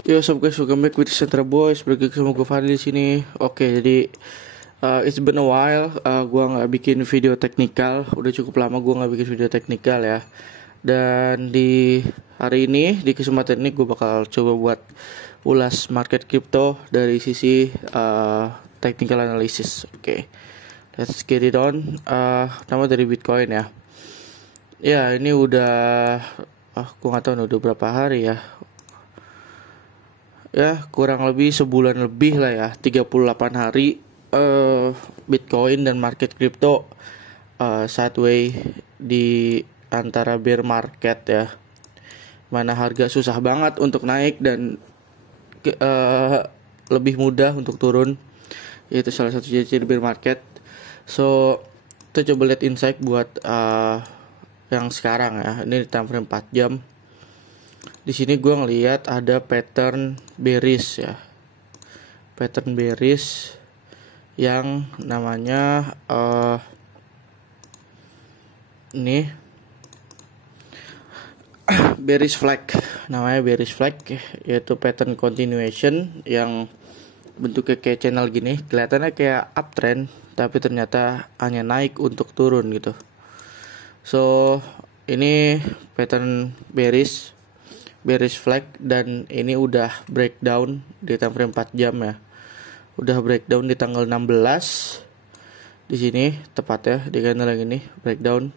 Yo, sob guys, welcome back with Central Boys. Balik sama gue Fadli di sini. Oke, jadi it's been a while. Gua nggak bikin video teknikal. Udah cukup lama gua nggak bikin video teknikal ya. Dan di hari ini, di kesempatan ini gue bakal coba buat ulas market crypto dari sisi technical analysis. Oke, let's get it on. Nama dari Bitcoin ya. Ya, ini udah, gue nggak tahu udah berapa hari ya. Ya kurang lebih sebulan lebih lah ya, 38 hari Bitcoin dan market crypto sideways di antara bear market ya, mana harga susah banget untuk naik dan lebih mudah untuk turun. Itu salah satu ciri bear market. So kita coba lihat insight buat yang sekarang ya, ini di time frame 4 jam. Di sini gue ngelihat ada pattern bearish ya, pattern bearish yang namanya ini bearish flag, namanya bearish flag, yaitu pattern continuation yang bentuknya kayak channel gini, kelihatannya kayak uptrend tapi ternyata hanya naik untuk turun gitu. So ini pattern bearish flag, dan ini udah breakdown di time frame 4 jam ya. Udah breakdown di tanggal 16 di sini tepatnya di candle yang ini breakdown.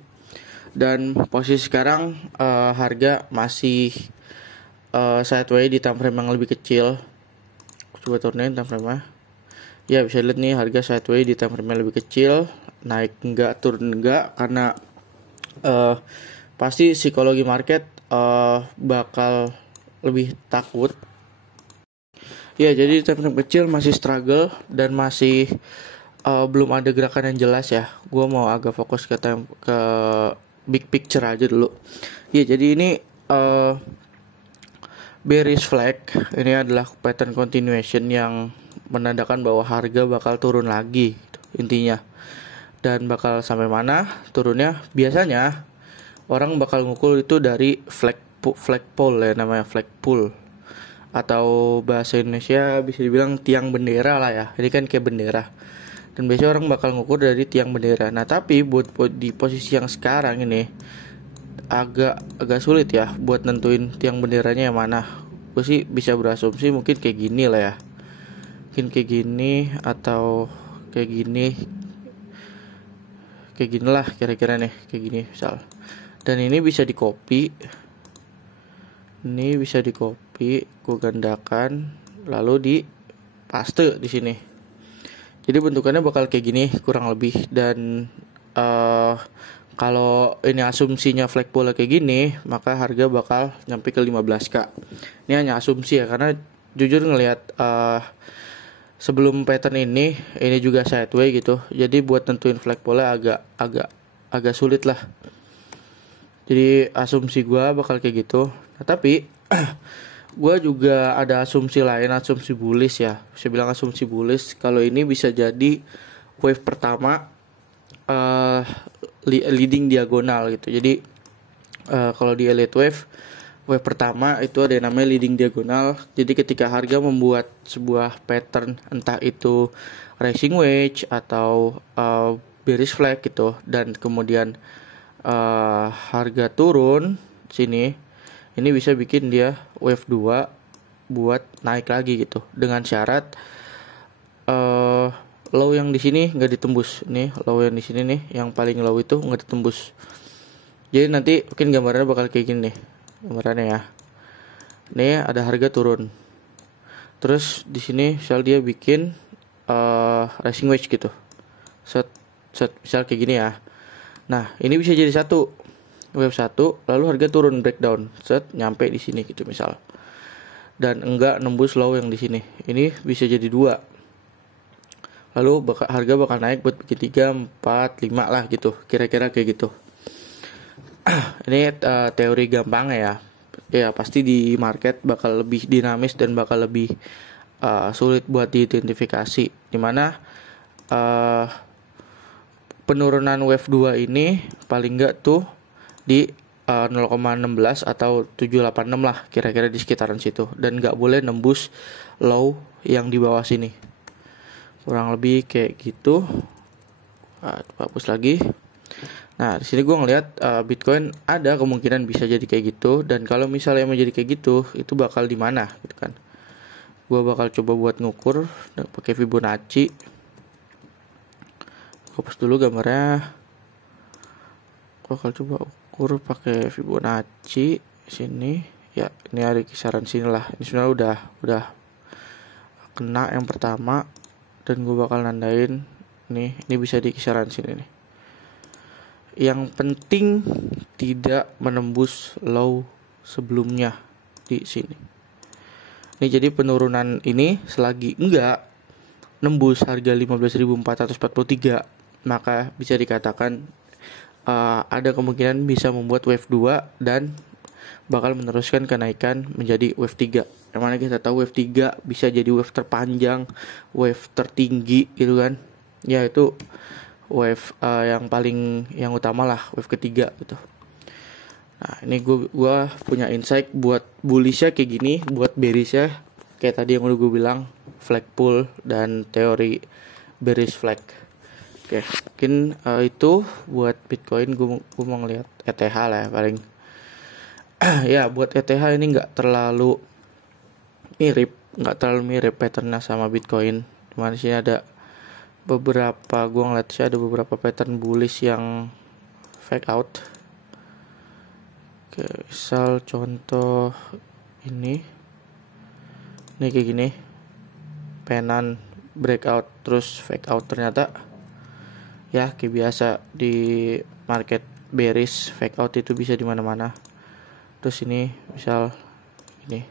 Dan posisi sekarang harga masih sideways di time frame yang lebih kecil. Coba turunin time frame-nya. Ya bisa lihat nih, harga sideways di time frame yang lebih kecil, naik enggak, turun enggak, karena pasti psikologi market bakal lebih takut. Ya, jadi time frame kecil masih struggle dan masih belum ada gerakan yang jelas ya. Gua mau agak fokus ke big picture aja dulu. Ya, jadi ini bearish flag ini adalah pattern continuation yang menandakan bahwa harga bakal turun lagi gitu, intinya. Dan bakal sampai mana turunnya? Biasanya orang bakal ngukul itu dari flag pole ya, namanya flag pole, atau bahasa Indonesia bisa dibilang tiang bendera lah ya. Ini kan kayak bendera, dan biasanya orang bakal ngukur dari tiang bendera. Nah tapi buat di posisi yang sekarang ini agak sulit ya buat nentuin tiang benderanya yang mana. Gue sih bisa berasumsi mungkin kayak gini lah ya, mungkin kayak gini atau kayak gini lah kira-kira nih, kayak gini misal. Dan ini bisa di copy, gue gandakan, lalu di paste di sini. Jadi bentukannya bakal kayak gini kurang lebih. Dan kalau ini asumsinya flag pole kayak gini, maka harga bakal nyampe ke 15k. Ini hanya asumsi ya, karena jujur ngelihat sebelum pattern ini juga sideways gitu. Jadi buat tentuin flag pole agak sulit lah. Jadi asumsi gue bakal kayak gitu. Nah tapi gue juga ada asumsi lain, asumsi bullish ya. Saya bilang asumsi bullish kalau ini bisa jadi wave pertama leading diagonal gitu. Jadi kalau di elite wave pertama itu ada yang namanya leading diagonal. Jadi ketika harga membuat sebuah pattern, entah itu rising wedge atau bearish flag gitu, dan kemudian harga turun sini, ini bisa bikin dia wave 2 buat naik lagi gitu, dengan syarat low yang di sini nggak ditembus. Nih low yang di sini nih, yang paling low itu nggak ditembus. Jadi nanti mungkin gambarannya bakal kayak gini nih gambarannya ya. Nih ada harga turun, terus di sini misal dia bikin rising wedge gitu, set misal kayak gini ya. Nah, ini bisa jadi wave 1, lalu harga turun breakdown, nyampe di sini gitu misal. Dan enggak nembus low yang di sini. Ini bisa jadi 2. Lalu harga bakal naik buat bikin 3, 4, 5 lah gitu. Kira-kira kayak gitu. Ini teori gampang ya. Ya, pasti di market bakal lebih dinamis dan bakal lebih sulit buat diidentifikasi. Dimana penurunan wave 2 ini paling enggak tuh di 0,16 atau 786 lah, kira-kira di sekitaran situ, dan nggak boleh nembus low yang di bawah sini, kurang lebih kayak gitu. Hapus lagi. Nah, di sini gue ngeliat Bitcoin ada kemungkinan bisa jadi kayak gitu, dan kalau misalnya menjadi kayak gitu, itu bakal di mana gitu kan. Gue bakal coba buat ngukur pakai Fibonacci. Hapus dulu gambarnya. Gue bakal coba ukur pakai Fibonacci sini. Ya, ini ada kisaran sini lah. Ini sebenarnya udah kena yang pertama, dan gue bakal nandain nih, ini bisa di kisaran sini nih. Yang penting tidak menembus low sebelumnya di sini. Ini jadi penurunan ini selagi enggak nembus harga 15.443, maka bisa dikatakan ada kemungkinan bisa membuat wave 2 dan bakal meneruskan kenaikan menjadi wave 3. Yang mana kita tahu wave 3 bisa jadi wave terpanjang, wave tertinggi gitu kan. Ya itu wave yang utama lah, wave ketiga gitu. Nah, ini gue punya insight buat bullishnya kayak gini, buat bearishnya kayak tadi yang udah gue bilang, flag pull dan teori bearish flag. Oke, mungkin itu buat Bitcoin. Gue mau ngeliat ETH lah ya paling. Ya, buat ETH ini nggak terlalu mirip patternnya sama Bitcoin. Dimana sini ada beberapa, gue ngeliat sih ada beberapa pattern bullish yang fake out. Oke, misal contoh ini kayak gini, penan breakout terus fake out, ternyata ya kayak biasa di market bearish, fake out itu bisa di mana-mana. Terus ini misal ini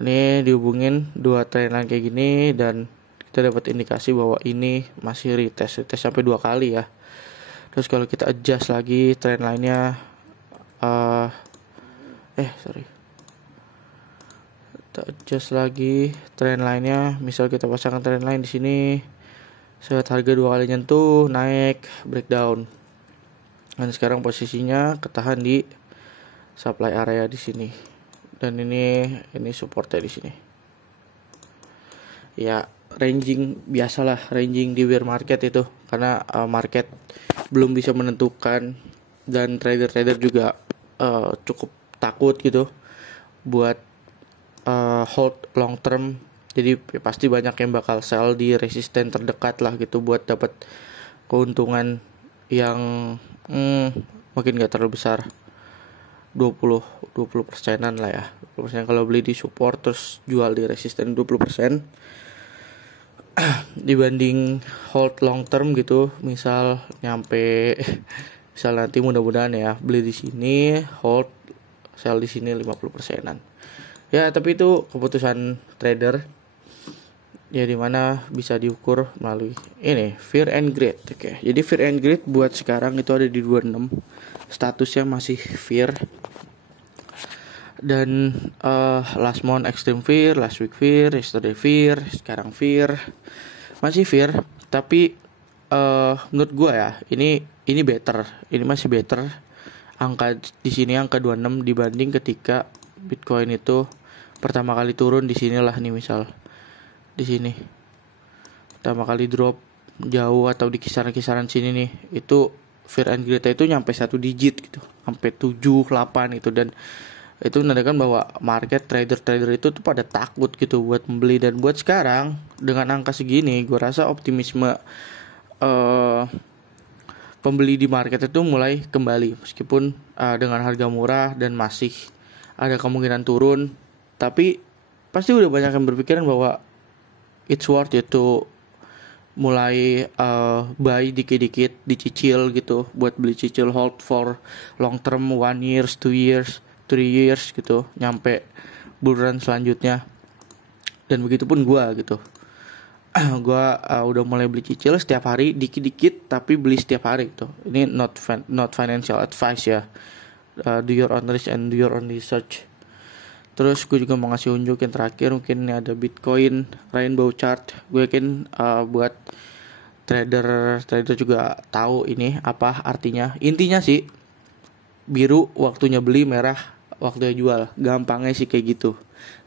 ini dihubungin dua trendline kayak gini, dan kita dapat indikasi bahwa ini masih retest sampai 2 kali ya. Terus kalau kita adjust lagi trend lainnya, kita adjust lagi trend lainnya, misal kita pasangkan trend line di sini, saat harga 2 kali nyentuh naik breakdown, dan sekarang posisinya ketahan di supply area di sini, dan ini supportnya di sini. Ya, ranging biasalah, ranging di bear market itu, karena market belum bisa menentukan, dan trader juga cukup takut gitu buat hold long term. Jadi pasti banyak yang bakal sell di resisten terdekat lah gitu, buat dapat keuntungan yang mungkin gak terlalu besar, 20%-an lah ya. 20% kalau beli di support terus jual di resisten 20%. Dibanding hold long term gitu, misal nanti mudah-mudahan ya beli di sini, hold, sell di sini 50%-an. Ya, tapi itu keputusan trader. Ya, dimana bisa diukur melalui ini fear and greed. Oke, jadi fear and greed buat sekarang itu ada di 26. Statusnya masih fear. Dan last month extreme fear, last week fear, yesterday fear, sekarang fear, masih fear. Tapi menurut gue ya, ini better, ini masih better. Angka di sini angka 26 dibanding ketika Bitcoin itu pertama kali turun di sinilah nih, misal di sini pertama kali drop jauh atau di kisaran-kisaran sini nih, itu fear and greed itu nyampe 1 digit gitu, sampai 7, 8 itu, dan itu menandakan bahwa market trader itu tuh pada takut gitu buat membeli. Dan buat sekarang dengan angka segini, gue rasa optimisme pembeli di market itu mulai kembali, meskipun dengan harga murah dan masih ada kemungkinan turun, tapi pasti udah banyak yang berpikiran bahwa it's worth it to mulai buy dikit-dikit, dicicil gitu, buat beli cicil hold for long term, 1 year, 2 years, 3 years gitu, nyampe bull run selanjutnya. Dan begitupun gue gitu. Gue udah mulai beli cicil setiap hari dikit-dikit, tapi beli setiap hari gitu. Ini not financial advice ya. Do your own research and do your own research. Terus gue juga mau ngasih unjuk yang terakhir, mungkin ini ada Bitcoin rainbow chart. Gue yakin buat trader juga tahu ini apa artinya. Intinya sih biru waktunya beli, merah waktunya jual. Gampangnya sih kayak gitu.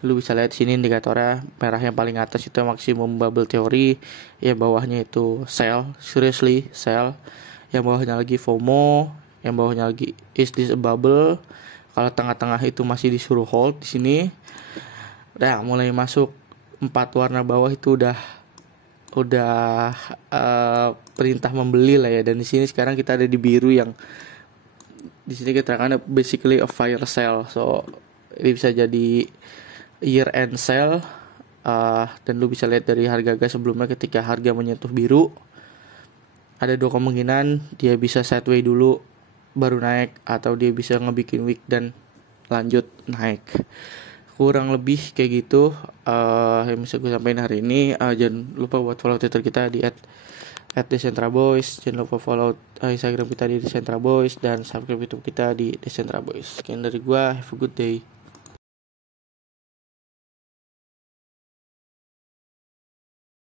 Lu bisa lihat sini indikatornya, merah yang paling atas itu maksimum bubble teori, yang bawahnya itu sell, seriously sell, yang bawahnya lagi FOMO, yang bawahnya lagi is this a bubble. Kalau tengah-tengah itu masih disuruh hold di sini. Nah, mulai masuk 4 warna bawah itu udah perintah membeli lah ya. Dan di sini sekarang kita ada di biru, yang di sini keterangannya basically a fire sale. So ini bisa jadi year end sale. Dan lu bisa lihat dari harga gas sebelumnya, ketika harga menyentuh biru ada 2 kemungkinan, dia bisa sideways dulu baru naik, atau dia bisa ngebikin wick dan lanjut naik. Kurang lebih kayak gitu yang bisa gue sampaikan hari ini. Jangan lupa buat follow Twitter kita di @decentraboys. Jangan lupa follow Instagram kita di Decentraboys, dan subscribe YouTube kita di Decentraboys. Sekian dari gue, have a good day.